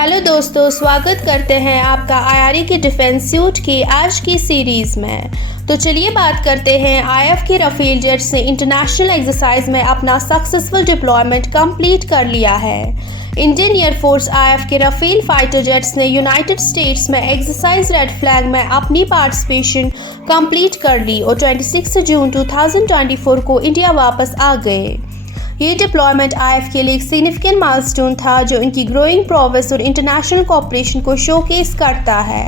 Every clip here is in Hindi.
हेलो दोस्तों, स्वागत करते हैं आपका आईआरई के डिफेंस सूट की आज की सीरीज़ में। तो चलिए बात करते हैं आईएफ के राफेल जेट्स ने इंटरनेशनल एक्सरसाइज में अपना सक्सेसफुल डिप्लॉयमेंट कंप्लीट कर लिया है। इंडियन एयरफोर्स आईएफ के राफेल फाइटर जेट्स ने यूनाइटेड स्टेट्स में एक्सरसाइज रेड फ्लैग में अपनी पार्टिसिपेशन कंप्लीट कर ली और 26 जून 2024 को इंडिया वापस आ गए। ये डिप्लॉयमेंट आईएफ के लिए एक सिग्निफिकेंट माइलस्टोन था जो इनकी ग्रोइंग प्रोग्रेस और इंटरनेशनल कोऑपरेशन को शोकेस करता है।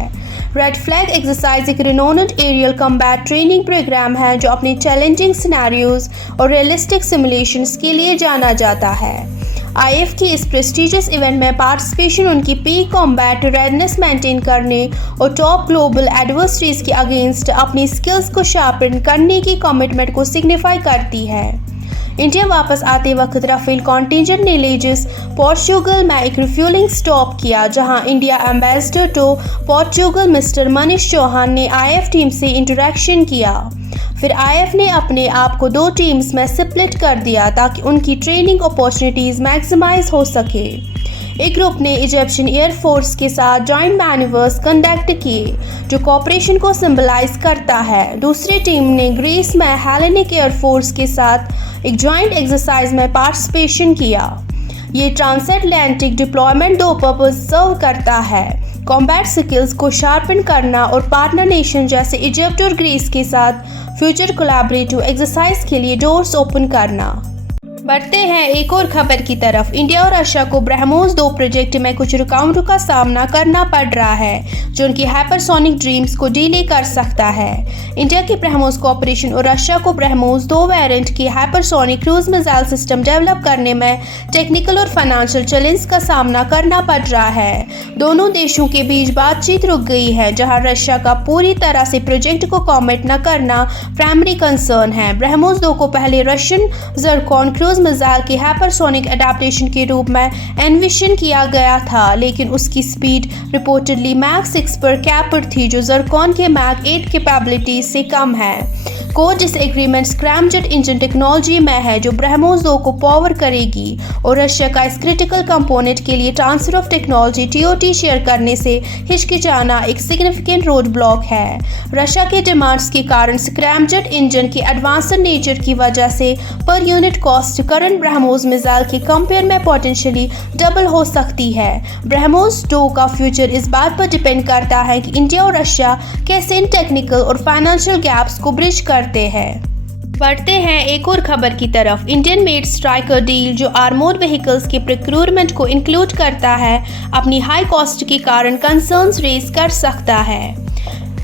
रेड फ्लैग एक्सरसाइज एक renowned aerial combat training program है जो अपने चैलेंजिंग सिनेरियोज और रियलिस्टिक सिमुलेशंस के लिए जाना जाता है। आईएफ की इस प्रेस्टिजियस इवेंट में पार्टिसिपेशन उनकी पीक कॉम्बैट रेडनेस मेंटेन करने और टॉप ग्लोबल एडवर्सरीज के अगेंस्ट अपनी स्किल्स को शार्पन करने की कमिटमेंट को सिग्निफाई करती है। इंडिया वापस आते वक्त राफेल कॉन्टिजेंट ने लेजिस पोर्चुगल में एक रिफ्यूलिंग स्टॉप किया, जहां India ambassador to Portugal mister Manish Chauhan ने आईएफ टीम से इंटरेक्शन किया। फिर आईएफ ने अपने आप को दो टीम्स में स्प्लिट कर दिया ताकि उनकी ट्रेनिंग अपॉर्चुनिटीज मैक्सिमाइज हो सके। एक ग्रुप ने इजिप्शियन एयरफोर्स के साथ जॉइंट मैन्यूवर्स कंडक्ट किए जो कोऑपरेशन को सिंबलाइज करता है। दूसरी टीम ने ग्रीस में हेलेनिक एयरफोर्स के साथ एक जॉइंट एक्सरसाइज में पार्टिसिपेशन किया। ये ट्रांसएटलांटिक डिप्लॉयमेंट दो पर्पस सर्व करता है: कॉम्बैट स्किल्स को शार्पन करना और पार्टनर नेशन जैसे इजिप्ट और ग्रीस के साथ फ्यूचर कोलैबोरेटिव एक्सरसाइज के लिए डोर्स ओपन करना। बढ़ते हैं एक और खबर की तरफ। इंडिया और रशिया को ब्रह्मोस 2 प्रोजेक्ट में कुछ रुकावटों का सामना करना पड़ रहा है जो उनकी हाइपरसोनिक ड्रीम्स को डिले कर सकता है। इंडिया के ब्रह्मोस कॉर्पोरेशन और रशिया को ब्रह्मोस 2 वेरिएंट की hypersonic cruise missile system develop करने में टेक्निकल और फाइनेंशियल चैलेंज का सामना करना पड़ रहा है। दोनों देशों के बीच बातचीत रुक गई है, जहां रशिया का पूरी तरह से प्रोजेक्ट को कमिट न करना प्राइमरी कंसर्न है। ब्रह्मोस 2 को पहले रशियन ज़िरकॉन क्रूज मिसाइल के हाइपरसोनिक एडेप्टेशन के रूप में एनविशन किया गया था, लेकिन उसकी स्पीड रिपोर्टेडली मैक 6 पर कैप्ड थी, जो ज़िरकॉन के मैक 8 कैपेबिलिटी से कम है। Core disagreement scramjet engine technology में है जो ब्रह्मोस 2 को पावर करेगी और रशिया का इस क्रिटिकल कंपोनेंट के लिए transfer of technology TOT share करने से हिचकिचाना एक सिग्निफिकेंट रोड ब्लॉक है। रशिया के डिमांड्स के कारण स्क्रैमजेट इंजन के एडवांस्ड नेचर की वजह से per unit cost current BrahMos missile के कंपेयर में पोटेंशियली डबल हो सकती है। ब्रह्मोस 2 का फ्यूचर इस बात पर डिपेंड करता है कि इंडिया और रशिया कैसे इन टेक्निकल और फाइनेंशियल गैप्स को ब्रिज करते हैं। बढ़ते हैं एक और खबर की तरफ। इंडियन मेड स्ट्राइकर डील जो आर्मोर्ड व्हीकल्स के प्रोक्योरमेंट को इंक्लूड करता है, अपनी हाई कॉस्ट के कारण कंसर्न्स रेज कर सकता है।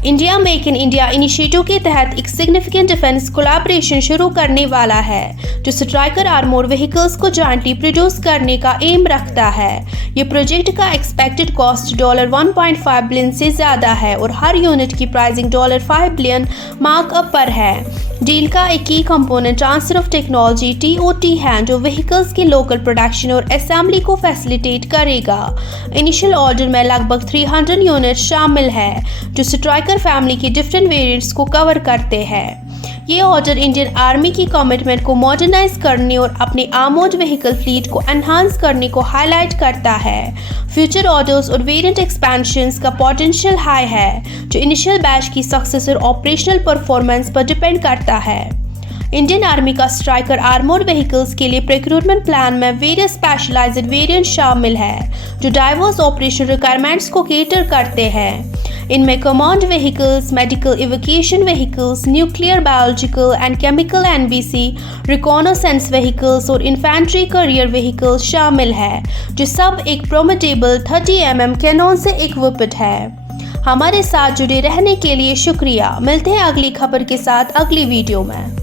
India make in India initiative के तहत एक सिग्निफिकेंट डिफेंस कोलैबोरेशन शुरू करने वाला है जो स्ट्राइकर आर्मोर्ड व्हीकल्स को जॉइंटली प्रोड्यूस करने का एम रखता है। ये प्रोजेक्ट का एक्सपेक्टेड कॉस्ट $1.5 बिलियन से ज़्यादा है और हर यूनिट की प्राइसिंग $5 बिलियन मार्कअप पर है। डील का एक की component transfer of technology TOT है जो व्हीकल्स के लोकल प्रोडक्शन और असेंबली को फैसिलिटेट करेगा। इनिशियल ऑर्डर में लगभग 300 यूनिट शामिल है जो स्ट्राइकर फैमिली के डिफरेंट वेरिएंट्स को कवर करते हैं। ये ऑर्डर इंडियन आर्मी की कमिटमेंट को मॉडर्नाइज करने और अपने आर्मर्ड व्हीकल फ्लीट को एनहांस करने को हाईलाइट करता है। फ्यूचर ऑर्डर्स और वेरिएंट एक्सपेंशंस का पोटेंशियल हाई है जो इनिशियल बैच की सक्सेस और ऑपरेशनल परफॉर्मेंस पर डिपेंड करता है। इंडियन आर्मी का स्ट्राइकर आर्मर्ड व्हीकल्स के लिए प्रोक्योरमेंट प्लान में वेरियस स्पेशलाइज्ड वेरिएंट शामिल है जो डाइवर्स ऑपरेशनल रिक्वायरमेंट्स को केटर करते हैं। इनमें command vehicles, medical evacuation vehicles, nuclear, biological and chemical NBC, reconnaissance vehicles और इन्फेंट्री करियर व्हीकल्स शामिल है जो सब एक प्रोमेटेबल 30 mm कैनन से इक्विप्ड है। हमारे साथ जुड़े रहने के लिए शुक्रिया। मिलते हैं अगली खबर के साथ अगली वीडियो में।